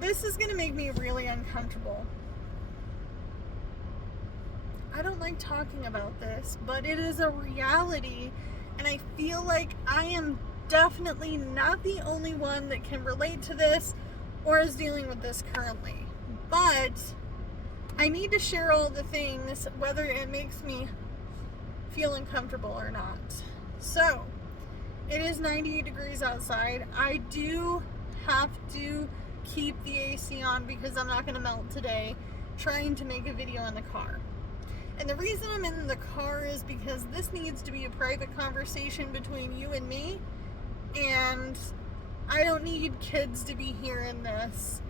This is going to make me really uncomfortable. I don't like talking about this, but it is a reality, and I feel like I am definitely not the only one that can relate to this or is dealing with this currently. But I need to share all the things, whether it makes me feel uncomfortable or not. So, it is 98 degrees outside. I do have to keep the AC on because I'm not going to melt today, trying to make a video in the car. And the reason I'm in the car is because this needs to be a private conversation between you and me, and I don't need kids to be hearing this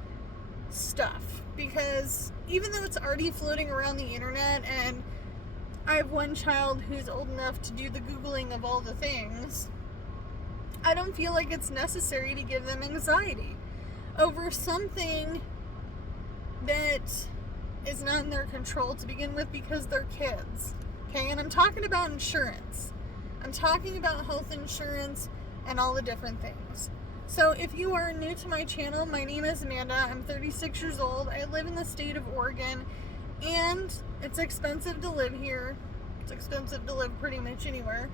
stuff, because even though it's already floating around the internet, and I have one child who's old enough to do the Googling of all the things, I don't feel like it's necessary to give them anxiety over something that is not in their control to begin with, because they're kids. Okay, and I'm talking about insurance. I'm talking about health insurance and all the different things. So if you are new to my channel, my name is Amanda. I'm 36 years old. I live in the state of Oregon, and it's expensive to live here. It's expensive to live pretty much anywhere.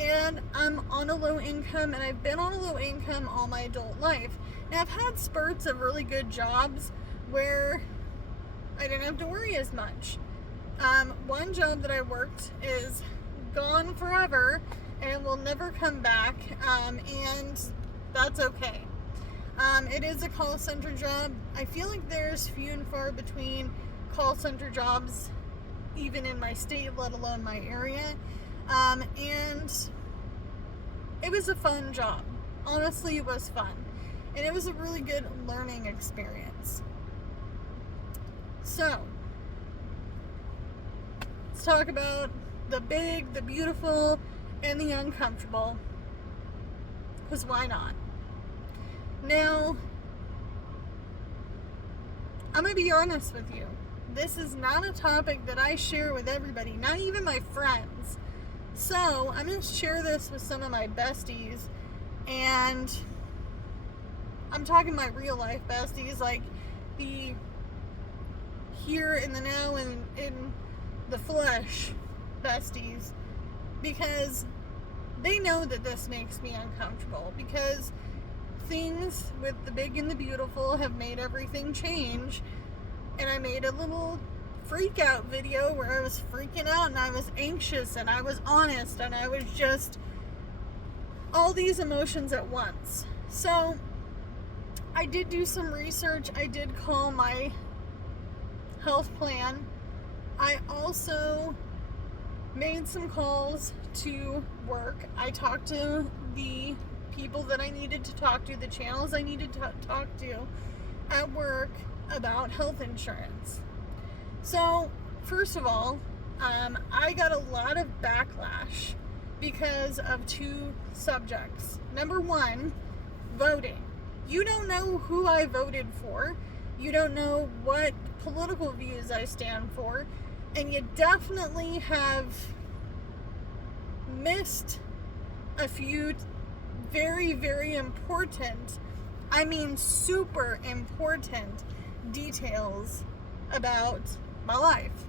And I'm on a low income, and I've been on a low income all my adult life. Now, I've had spurts of really good jobs where I didn't have to worry as much. One job that I worked is gone forever and will never come back, and that's okay. It is a call center job. I feel like there's few and far between call center jobs, even in my state, let alone my area. And it was a fun job. Honestly, it was fun. And it was a really good learning experience. So, let's talk about the big, the beautiful, and the uncomfortable. Because why not? Now, I'm going to be honest with you. This is not a topic that I share with everybody, not even my friends. So, I'm going to share this with some of my besties, and I'm talking my real life besties, like the here in the now and in the flesh besties, because they know that this makes me uncomfortable, because things with the big and the beautiful have made everything change. And I made a little freak out video where I was freaking out, and I was anxious, and I was honest, and I was just all these emotions at once. So I did do some research. I did call my health plan. I also made some calls to work. I talked to the people that I needed to talk to, the channels I needed to talk to at work about health insurance. So, first of all, I got a lot of backlash because of two subjects. Number one, voting. You don't know who I voted for. You don't know what political views I stand for. And you definitely have missed a few very, very important, I mean super important details about my life.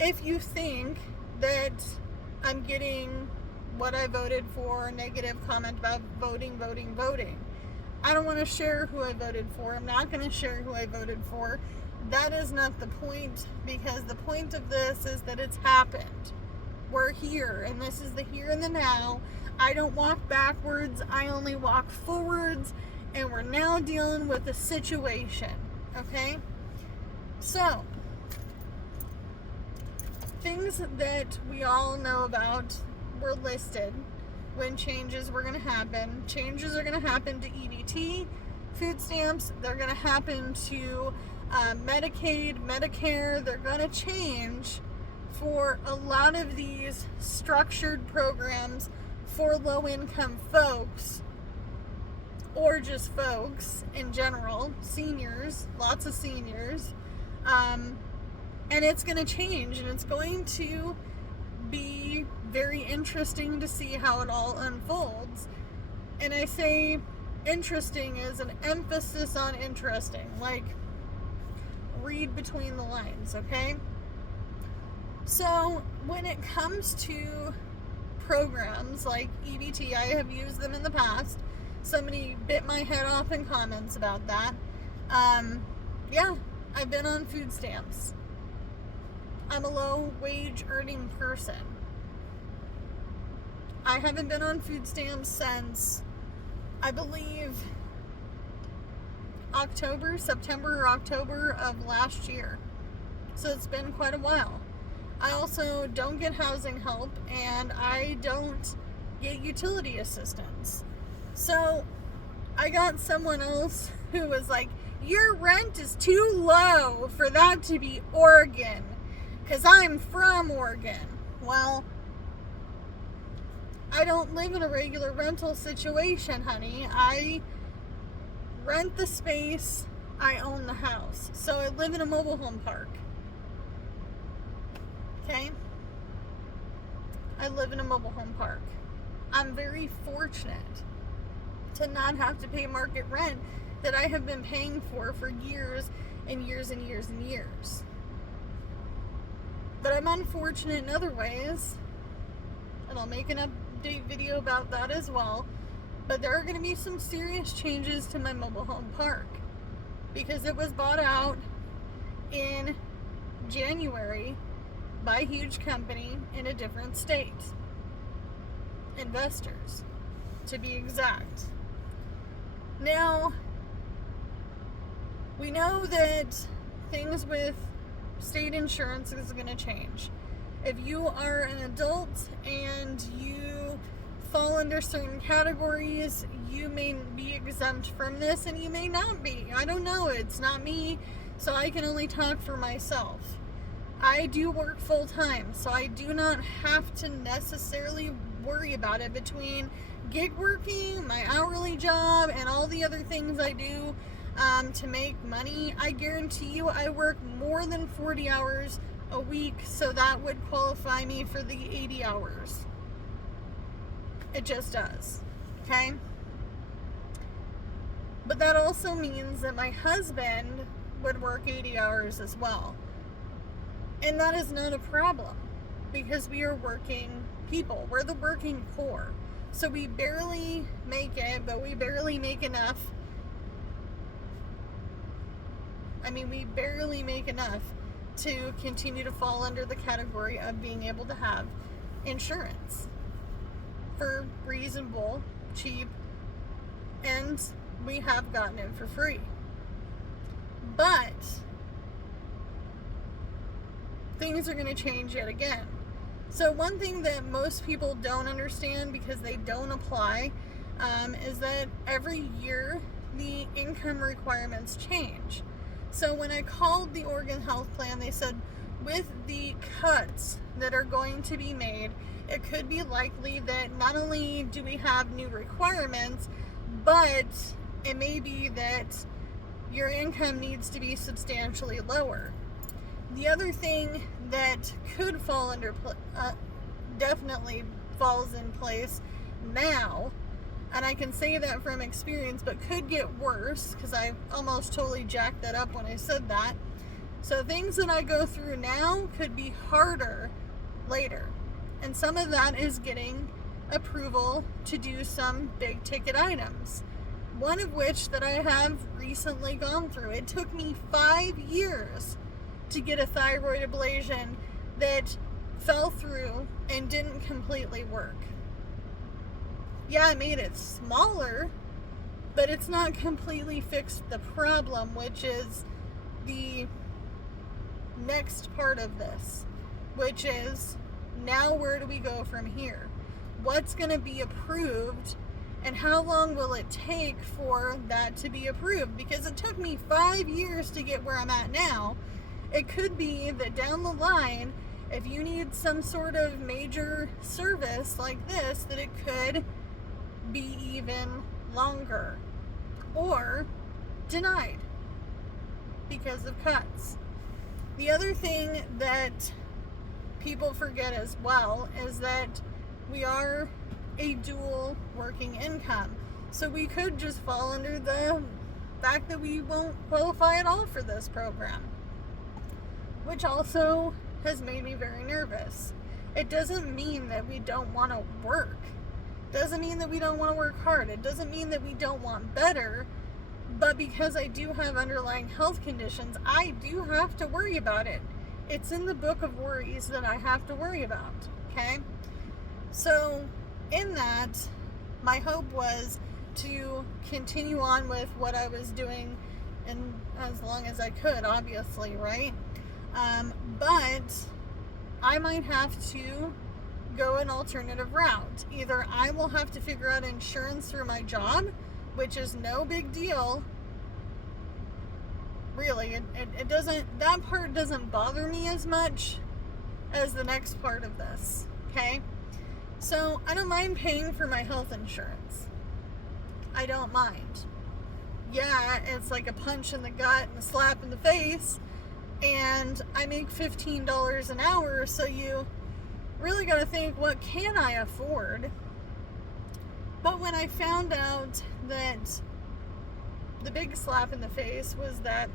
If you think that I'm getting what I voted for, negative comment about voting, I don't want to share who I voted for. I'm not going to share who I voted for. That is not the point, because the point of this is that it's happened. We're here, and this is the here and the now. I don't walk backwards, I only walk forwards, and we're now dealing with a situation, okay? So, things that we all know about were listed when changes were going to happen. Changes are going to happen to EBT, food stamps, they're going to happen to Medicaid, Medicare. They're going to change for a lot of these structured programs for low-income folks, or just folks in general, seniors, lots of seniors, and it's going to change, and it's going to be very interesting to see how it all unfolds. And I say interesting is an emphasis on interesting. Like, read between the lines, okay? So when it comes to programs like EBT, I have used them in the past. Somebody bit my head off in comments about that. Yeah, I've been on food stamps. I'm a low wage earning person. I haven't been on food stamps since, I believe, September or October of last year. So it's been quite a while. I also don't get housing help, and I don't get utility assistance. So I got someone else who was like, your rent is too low for that to be Oregon, because I'm from Oregon. Well, I don't live in a regular rental situation, honey. I rent the space, I own the house. So I live in a mobile home park. Okay? I live in a mobile home park. I'm very fortunate to not have to pay market rent that I have been paying for years and years and years and years. But I'm unfortunate in other ways, and I'll make an update video about that as well. But there are going to be some serious changes to my mobile home park because it was bought out in January by a huge company in a different state. Investors, to be exact. Now, we know that things with state insurance is going to change. If you are an adult and you fall under certain categories, you may be exempt from this and you may not be. I don't know. It's not me, so I can only talk for myself. I do work full time, so I do not have to necessarily worry about it between gig working, my hourly job, and all the other things I do to make money. I guarantee you I work more than 40 hours a week, so that would qualify me for the 80 hours. It just does. Okay? But that also means that my husband would work 80 hours as well. And that is not a problem because we are working people. We're the working poor. So we barely make it, but we barely make enough. We barely make enough to continue to fall under the category of being able to have insurance for reasonable, cheap, and we have gotten it for free. But things are going to change yet again. So one thing that most people don't understand because they don't apply is that every year the income requirements change. So when I called the Oregon Health Plan, they said with the cuts that are going to be made, it could be likely that not only do we have new requirements, but it may be that your income needs to be substantially lower. The other thing that could fall under, definitely falls in place now, and I can say that from experience, but could get worse because I almost totally jacked that up when I said that. So things that I go through now could be harder later. And some of that is getting approval to do some big ticket items. One of which that I have recently gone through. It took me 5 years to get a thyroid ablation that fell through and didn't completely work. Yeah, it made it smaller, but it's not completely fixed the problem, which is the next part of this, which is now where do we go from here? What's going to be approved and how long will it take for that to be approved? Because it took me 5 years to get where I'm at now. It could be that down the line, if you need some sort of major service like this, that it could be even longer or denied because of cuts. The other thing that people forget as well is that we are a dual working income. So we could just fall under the fact that we won't qualify at all for this program, which also has made me very nervous. It doesn't mean that we don't want to work. It doesn't mean that we don't want to work hard. It doesn't mean that we don't want better. But because I do have underlying health conditions, I do have to worry about it. It's in the book of worries that I have to worry about, okay? So in that, my hope was to continue on with what I was doing and as long as I could, obviously, right? But I might have to go an alternative route. Either I will have to figure out insurance through my job, which is no big deal. Really, it doesn't, that part doesn't bother me as much as the next part of this, okay? So I don't mind paying for my health insurance. I don't mind. Yeah, it's like a punch in the gut and a slap in the face, and I make $15 an hour, so you really got to think, what can I afford? But when I found out that the big slap in the face was that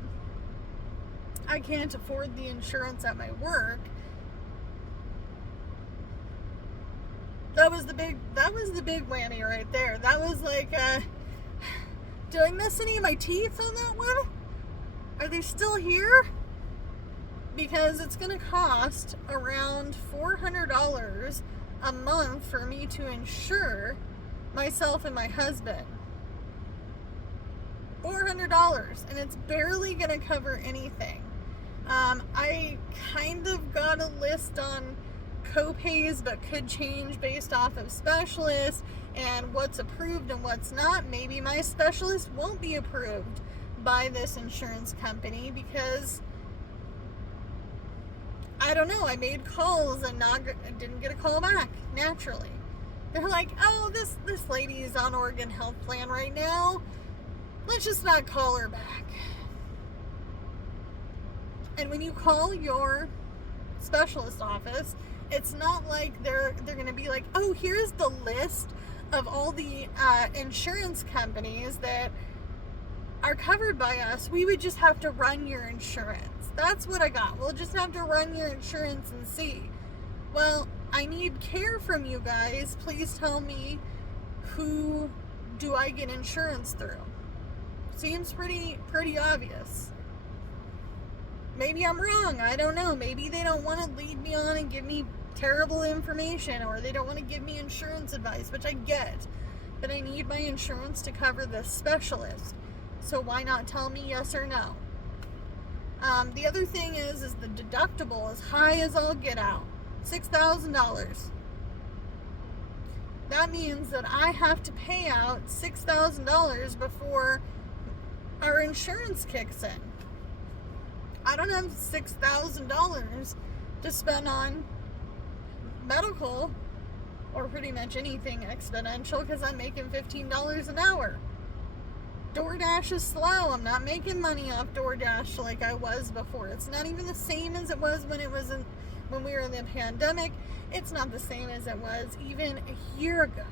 I can't afford the insurance at my work, that was the big whammy right there. That was like, did I miss any of my teeth on that one? Are they still here? Because it's going to cost around $400 a month for me to insure myself and my husband. $400, and it's barely going to cover anything. I kind of got a list on co-pays, but could change based off of specialists and what's approved and what's not. Maybe my specialist won't be approved by this insurance company because I don't know, I made calls and didn't get a call back, naturally. They're like, oh, this lady is on Oregon Health Plan right now. Let's just not call her back. And when you call your specialist office, it's not like they're going to be like, oh, here's the list of all the insurance companies that are covered by us. We would just have to run your insurance. That's what I got. We'll just have to run your insurance and see. Well, I need care from you guys. Please tell me, who do I get insurance through? Seems pretty obvious. Maybe I'm wrong. I don't know. Maybe they don't want to lead me on and give me terrible information, or they don't want to give me insurance advice, which I get. But I need my insurance to cover this specialist. So why not tell me yes or no? The other thing is the deductible is high as all get out. $6,000. That means that I have to pay out $6,000 before our insurance kicks in. I don't have $6,000 to spend on medical or pretty much anything exponential because I'm making $15 an hour. DoorDash is slow. I'm not making money off DoorDash like I was before. It's not even the same as it was when we were in the pandemic. It's not the same as it was even a year ago.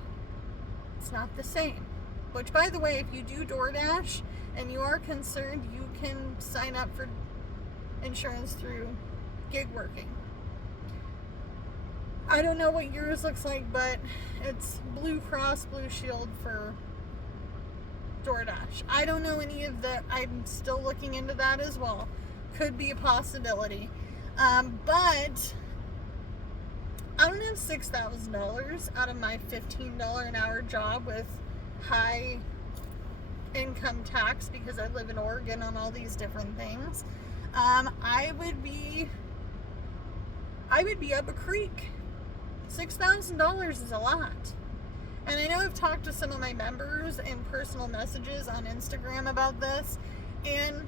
It's not the same. Which, by the way, if you do DoorDash and you are concerned, you can sign up for insurance through gig working. I don't know what yours looks like, but it's Blue Cross Blue Shield for DoorDash. I don't know any of that. I'm still looking into that as well. Could be a possibility. But I don't have $6,000 out of my $15 an hour job with high income tax because I live in Oregon on all these different things. I would be up a creek. $6,000 is a lot. And I know I've talked to some of my members in personal messages on Instagram about this, and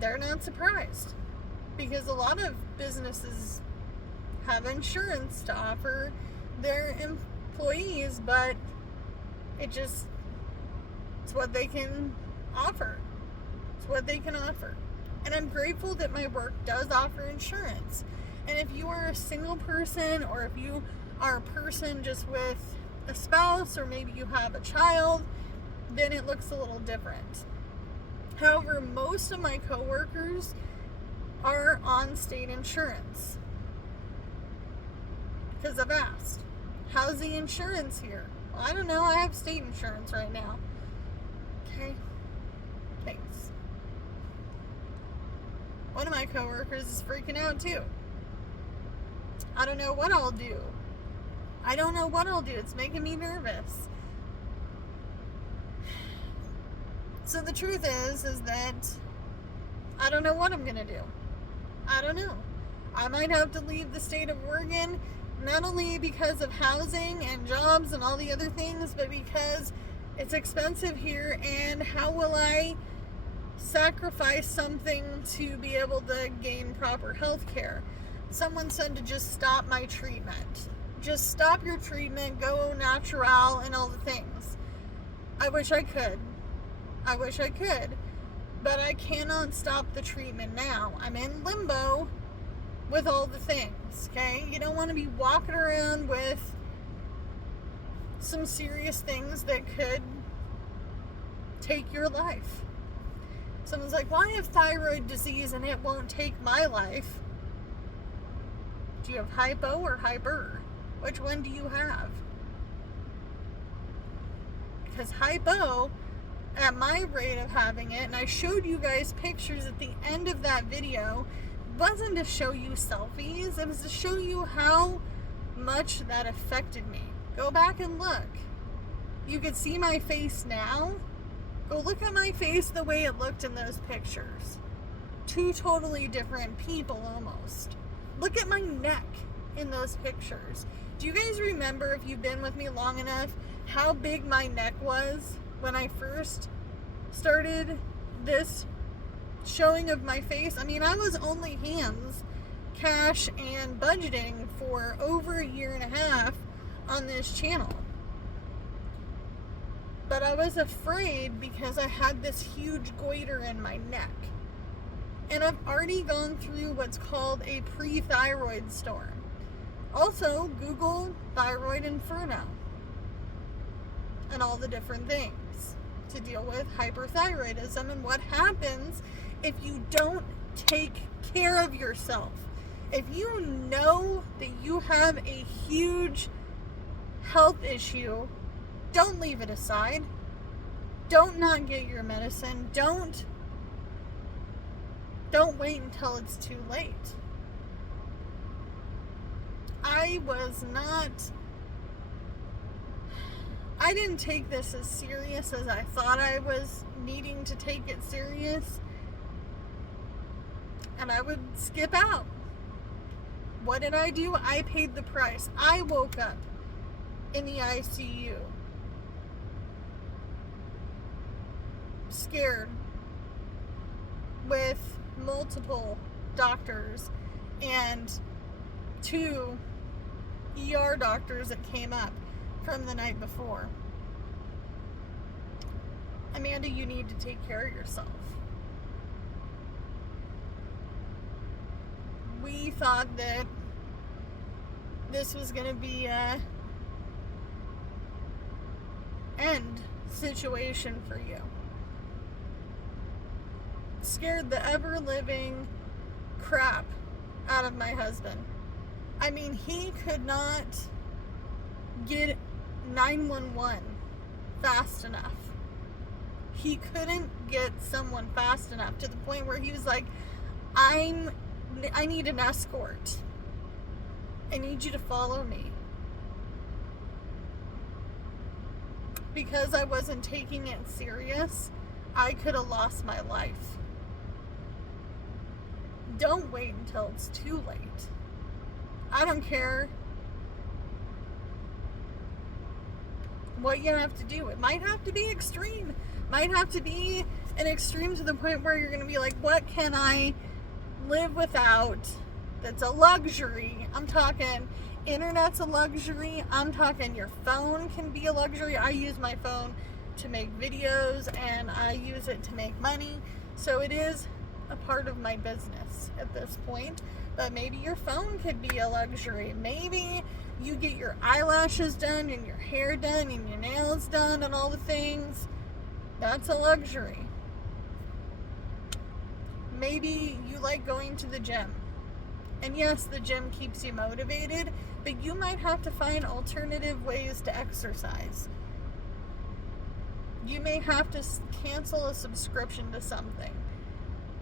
they're not surprised because a lot of businesses have insurance to offer their employees, but it's what they can offer. It's what they can offer. And I'm grateful that my work does offer insurance. And if you are a single person, or if you are a person just with a spouse or maybe you have a child, then it looks a little different. However, most of my coworkers are on state insurance. Because I've asked, how's the insurance here? Well, I don't know, I have state insurance right now. Okay, thanks. One of my coworkers is freaking out too. I don't know what I'll do. It's making me nervous. So the truth is that I don't know what I'm going to do. I don't know. I might have to leave the state of Oregon, not only because of housing and jobs and all the other things, but because it's expensive here, and how will I sacrifice something to be able to gain proper health care? Someone said to just stop my treatment. Just stop your treatment, go natural, and all the things. I wish I could. But I cannot stop the treatment now. I'm in limbo with all the things, okay? You don't want to be walking around with some serious things that could take your life. Someone's like, well, I have thyroid disease and it won't take my life. Do you have hypo or hyper? Which one do you have? Because hypo, at my rate of having it, and I showed you guys pictures at the end of that video, wasn't to show you selfies, it was to show you how much that affected me. Go back and look. You can see my face now. Go look at my face the way it looked in those pictures. Two totally different people almost. Look at my neck in those pictures. Do you guys remember, if you've been with me long enough, how big my neck was when I first started this showing of my face? I mean, I was only hands, cash, and budgeting for over a year and a half on this channel. But I was afraid because I had this huge goiter in my neck. And I've already gone through what's called a pre-thyroid storm. Also, Google thyroid inferno and all the different things to deal with hyperthyroidism and what happens if you don't take care of yourself. If you know that you have a huge health issue, don't leave it aside. Don't not get your medicine. Don't wait until it's too late. I didn't take this as serious as I thought I was needing to take it serious. And I would skip out. What did I do? I paid the price. I woke up in the ICU. Scared. With multiple doctors and 2 ER doctors that came up from the night before. Amanda, you need to take care of yourself. We thought that this was going to be a end situation for you. Scared the ever-living crap out of my husband. I mean, he could not get 911 fast enough. He couldn't get someone fast enough to the point where he was like, I need an escort. I need you to follow me. Because I wasn't taking it serious, I could have lost my life. Don't wait until it's too late. I don't care what you have to do. It might have to be extreme. Might have to be an extreme to the point where you're going to be like, what can I live without that's a luxury? I'm talking internet's a luxury. I'm talking your phone can be a luxury. I use my phone to make videos and I use it to make money. So it is a part of my business at this point. But maybe your phone could be a luxury. Maybe You get your eyelashes done and your hair done and your nails done and all the things. That's a luxury. Maybe you like going to the gym. And yes, the gym keeps you motivated, but you might have to find alternative ways to exercise. You may have to cancel a subscription to something.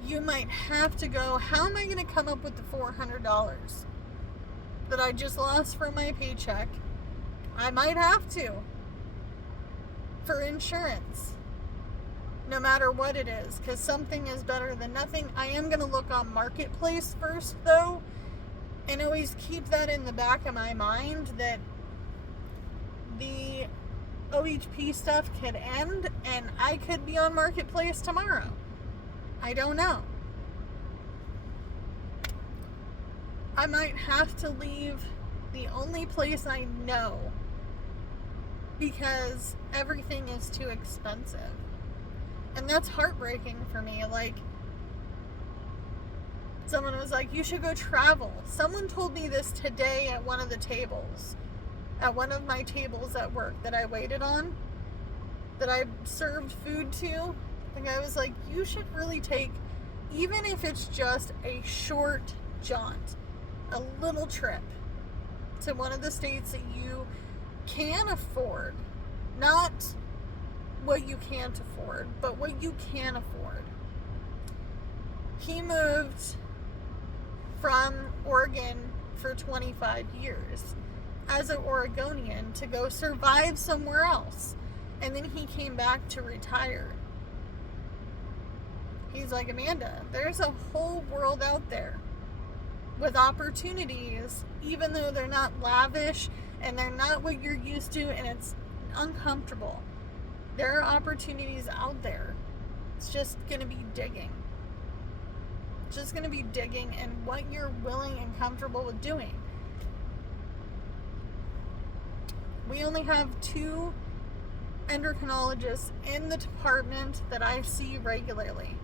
You might have to go, how am I going to come up with the $400 that I just lost from my paycheck? I might have to. For insurance. No matter what it is, because something is better than nothing. I am going to look on Marketplace first, though, and always keep that in the back of my mind that the OHP stuff could end and I could be on Marketplace tomorrow. I don't know. I might have to leave the only place I know because everything is too expensive. And that's heartbreaking for me. Like, someone was like, you should go travel. Someone told me this today at one of the tables, at one of my tables at work that I waited on, that I served food to. And I was like, you should really take, even if it's just a short jaunt, a little trip to one of the states that you can afford. Not what you can't afford, but what you can afford. He moved from Oregon for 25 years as an Oregonian to go survive somewhere else. And then he came back to retire. He's like, Amanda, there's a whole world out there with opportunities, even though they're not lavish and they're not what you're used to and it's uncomfortable. There are opportunities out there. It's just going to be digging. It's just going to be digging and what you're willing and comfortable with doing. We only have 2 endocrinologists in the department that I see regularly.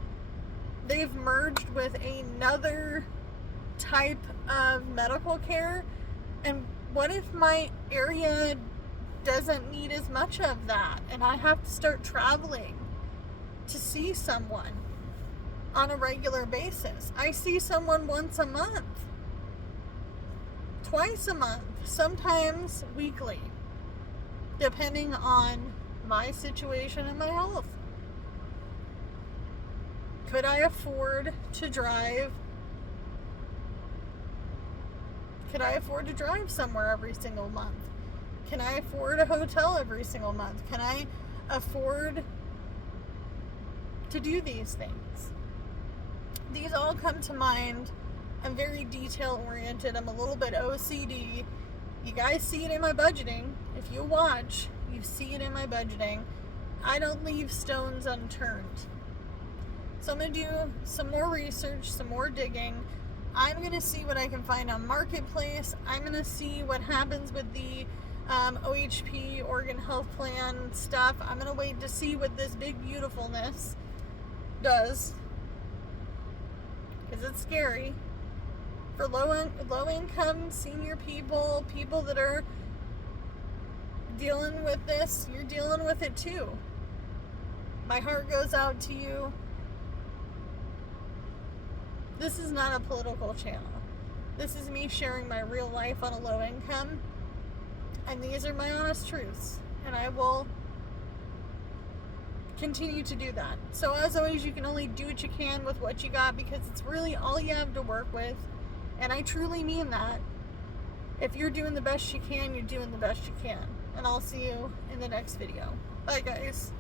They've merged with another type of medical care. And what if my area doesn't need as much of that and I have to start traveling to see someone on a regular basis? I see someone once a month, twice a month, sometimes weekly, depending on my situation and my health. Could I afford to drive? Could I afford to drive somewhere every single month? Can I afford a hotel every single month? Can I afford to do these things? These all come to mind. I'm very detail oriented. I'm a little bit OCD. You guys see it in my budgeting. If you watch, you see it in my budgeting. I don't leave stones unturned. So I'm going to do some more research, some more digging. I'm going to see what I can find on Marketplace. I'm going to see what happens with the OHP, Oregon Health Plan stuff. I'm going to wait to see what this big beautifulness does. Because it's scary. For low income, senior people, people that are dealing with this, you're dealing with it too. My heart goes out to you. This is not a political channel. This is me sharing my real life on a low income. And these are my honest truths. And I will continue to do that. So as always, you can only do what you can with what you got because it's really all you have to work with. And I truly mean that. If you're doing the best you can, you're doing the best you can. And I'll see you in the next video. Bye, guys.